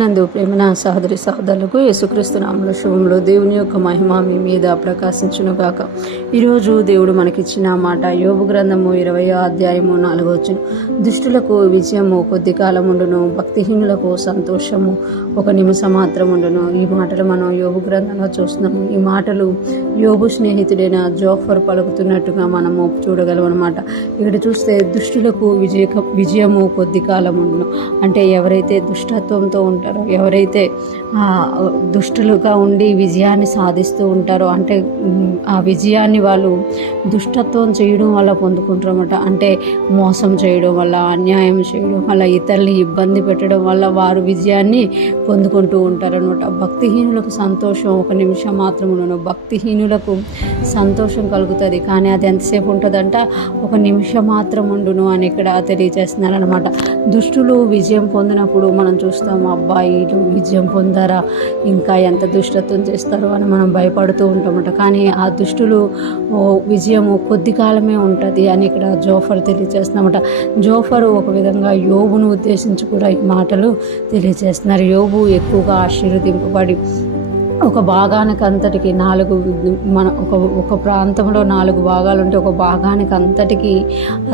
నందు ప్రేమన సహోదరి సహోదరులకు యేసుక్రీస్తు నామములో శుభములు. దేవుని యొక్క మహిమ మీ మీద ప్రకాశించును గాక. ఈరోజు దేవుడు మనకిచ్చిన మాట యోబు గ్రంథము 20వ అధ్యాయము 4వ వచనం. దుష్టులకు విజయము కొద్ది కాలముండును, భక్తిహీనులకు సంతోషము ఒక నిమిషం మాత్రముండును. ఈ మాటలు మనం యోబు గ్రంథంలో చూస్తున్నాము. ఈ మాటలు యోబు స్నేహితుడైన జోఫర్ పలుకుతున్నట్టుగా మనము చూడగలం అన్నమాట. ఇక్కడ చూస్తే దుష్టులకు విజయము కొద్ది కాలముండును అంటే ఎవరైతే దుష్టత్వంతో ఉంటారో, ఎవరైతే దుష్టులుగా ఉండి విజయాన్ని సాధిస్తూ ఉంటారో, అంటే ఆ విజయాన్ని వాళ్ళు దుష్టత్వం చేయడం వల్ల పొందుకుంటారన్నమాట. అంటే మోసం చేయడం వల్ల, అన్యాయం చేయడం వల్ల, ఇతరుల్ని ఇబ్బంది పెట్టడం వల్ల వారు విజయాన్ని పొందుకుంటూ ఉంటారనమాట. భక్తిహీనులకు సంతోషం ఒక నిమిషం మాత్రమును. భక్తిహీనులకు సంతోషం కలుగుతుంది, కానీ అది ఎంతసేపు ఉంటుందంట, ఒక నిమిషం మాత్రం ఉండును అని ఇక్కడ తెలియజేస్తున్నారనమాట. దుష్టులు విజయం పొందినప్పుడు మనం చూస్తాము, అబ్బాయిలు విజయం పొందారా, ఇంకా ఎంత దుష్టత్వం చేస్తారో అని మనం భయపడుతూ ఉంటామట. కానీ ఆ దుష్టులు విజయము కొద్ది కాలమే ఉంటుంది అని ఇక్కడ జోఫర్ తెలియజేస్తున్నామట. జోఫరు ఒక విధంగా యోబును ఉద్దేశించి కూడా ఈ మాటలు తెలియజేస్తున్నారు. యోబు ఎక్కువగా ఆశీర్వదింపబడి ఒక భాగానికి అంతటికి ఒక ప్రాంతంలో 4 భాగాలు ఉంటే ఒక భాగానికి అంతటికి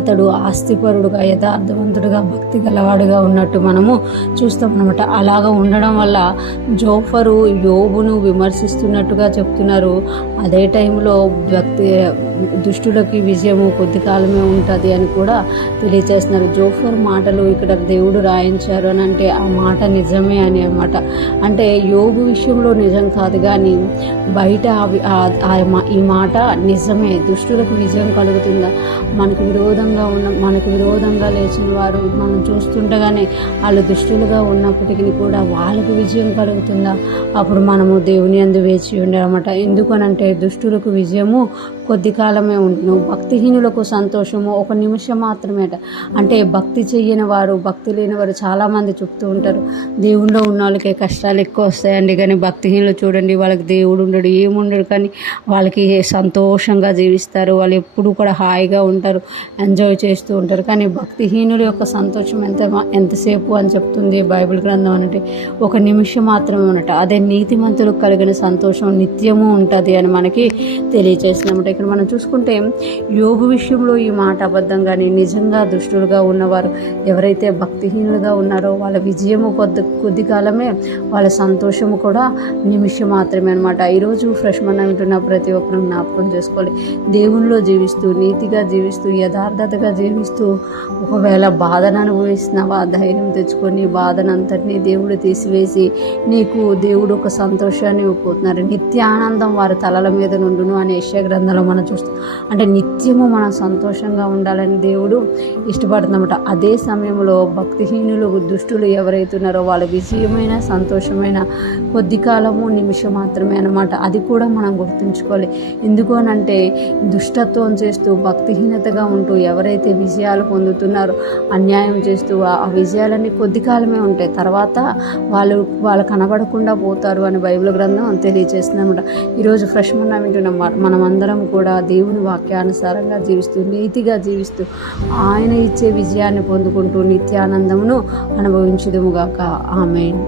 అతడు ఆస్తిపరుడుగా, యథార్థవంతుడుగా, భక్తి గలవాడుగా ఉన్నట్టు మనము చూస్తాం అనమాట. అలాగా ఉండడం వల్ల జోఫరు యోబును విమర్శిస్తున్నట్టుగా చెప్తున్నారు. అదే టైంలో దుష్టులకి విజయము కొద్ది కాలమే ఉంటుంది అని కూడా తెలియజేస్తున్నారు. జోఫర్ మాటలు ఇక్కడ దేవుడు రాయించారు అని అంటే ఆ మాట నిజమే అని అన్నమాట. అంటే యోబు విషయంలో నిజం కాదు, కానీ బయట ఈ మాట నిజమే. దుష్టులకు విజయం కలుగుతుందా? మనకు విరోధంగా లేచిన వారు మనం చూస్తుండగానే వాళ్ళు దుష్టులుగా ఉన్నప్పటికీ కూడా వాళ్ళకు విజయం కలుగుతుందా? అప్పుడు మనము దేవుని యందు వేచి ఉండాలన్నమాట. ఎందుకనంటే దుష్టులకు విజయము కొద్ది కాలమే ఉంటును, భక్తిహీనులకు సంతోషము ఒక నిమిషం మాత్రమేట. అంటే భక్తి చెయ్యని వారు, భక్తి లేని వారు చాలామంది చెప్తూ ఉంటారు, దేవుళ్ళో ఉన్న వాళ్ళకే కష్టాలు ఎక్కువ వస్తాయండి, కానీ భక్తిహీనులు చూడండి వాళ్ళకి దేవుడు ఉండడు, ఏముండడు, కానీ వాళ్ళకి సంతోషంగా జీవిస్తారు, వాళ్ళు ఎప్పుడు కూడా హాయిగా ఉంటారు, ఎంజాయ్ చేస్తూ ఉంటారు. కానీ భక్తిహీనుల యొక్క సంతోషం ఎంతసేపు అని చెప్తుంది బైబిల్ గ్రంథం అంటే ఒక నిమిషం మాత్రమే ఉన్నట. అదే నీతిమంతులకు కలిగిన సంతోషం నిత్యము ఉంటుంది అని మనకి తెలియజేసినమాట. ఇక్కడ మనం చూసుకుంటే యోబు విషయంలో ఈ మాట అబద్ధం, కానీ నిజంగా దుష్టులుగా ఉన్నవారు ఎవరైతే భక్తిహీనులుగా ఉన్నారో వాళ్ళ విజయము కొద్ది కాలమే, వాళ్ళ సంతోషము కూడా నిమిషం మాత్రమే అనమాట. ఈరోజు ఫ్రెష్ మన వింటున్న ప్రతి ఒక్కరు జ్ఞాపకం చేసుకోవాలి, దేవునిలో జీవిస్తూ, నీతిగా జీవిస్తూ, యథార్థతగా జీవిస్తూ ఒకవేళ బాధను అనుభవిస్తున్నావా, ధైర్యం తెచ్చుకొని బాధనంతటినీ దేవుడు తీసివేసి నీకు దేవుడు ఒక సంతోషాన్ని ఇవ్వబోతున్నారు. నిత్య ఆనందం వారి తలల మీద నుండును అనే యెషయా గ్రంథంలో మనం చూస్తాం. అంటే నిత్యము మనం సంతోషంగా ఉండాలని దేవుడు ఇష్టపడుతున్నమాట. అదే సమయంలో భక్తిహీనులు, దుష్టులు ఎవరైతున్నారో వాళ్ళ విజయమైన, సంతోషమైన కొద్ది కాలము, నిమిషం మాత్రమే అన్నమాట. అది కూడా మనం గుర్తుంచుకోవాలి. ఎందుకు అనంటే దుష్టత్వం చేస్తూ, భక్తిహీనతగా ఉంటూ ఎవరైతే విజయాలు పొందుతున్నారో, అన్యాయం చేస్తూ ఆ విజయాలన్నీ కొద్ది కాలమే ఉంటాయి, తర్వాత వాళ్ళు కనబడకుండా పోతారు అని బైబిల్ గ్రంథం తెలియజేస్తుందన్నమాట. ఈరోజు ఫ్రెష్ మన వింటున్నాం, మనమందరం కూడా దేవుని వాక్యానుసారంగా జీవిస్తూ, నీతిగా జీవిస్తూ, ఆయన ఇచ్చే విజయాన్ని పొందుకుంటూ నిత్యానందమును అనుభవించుదుముగాక. ఆమేన్.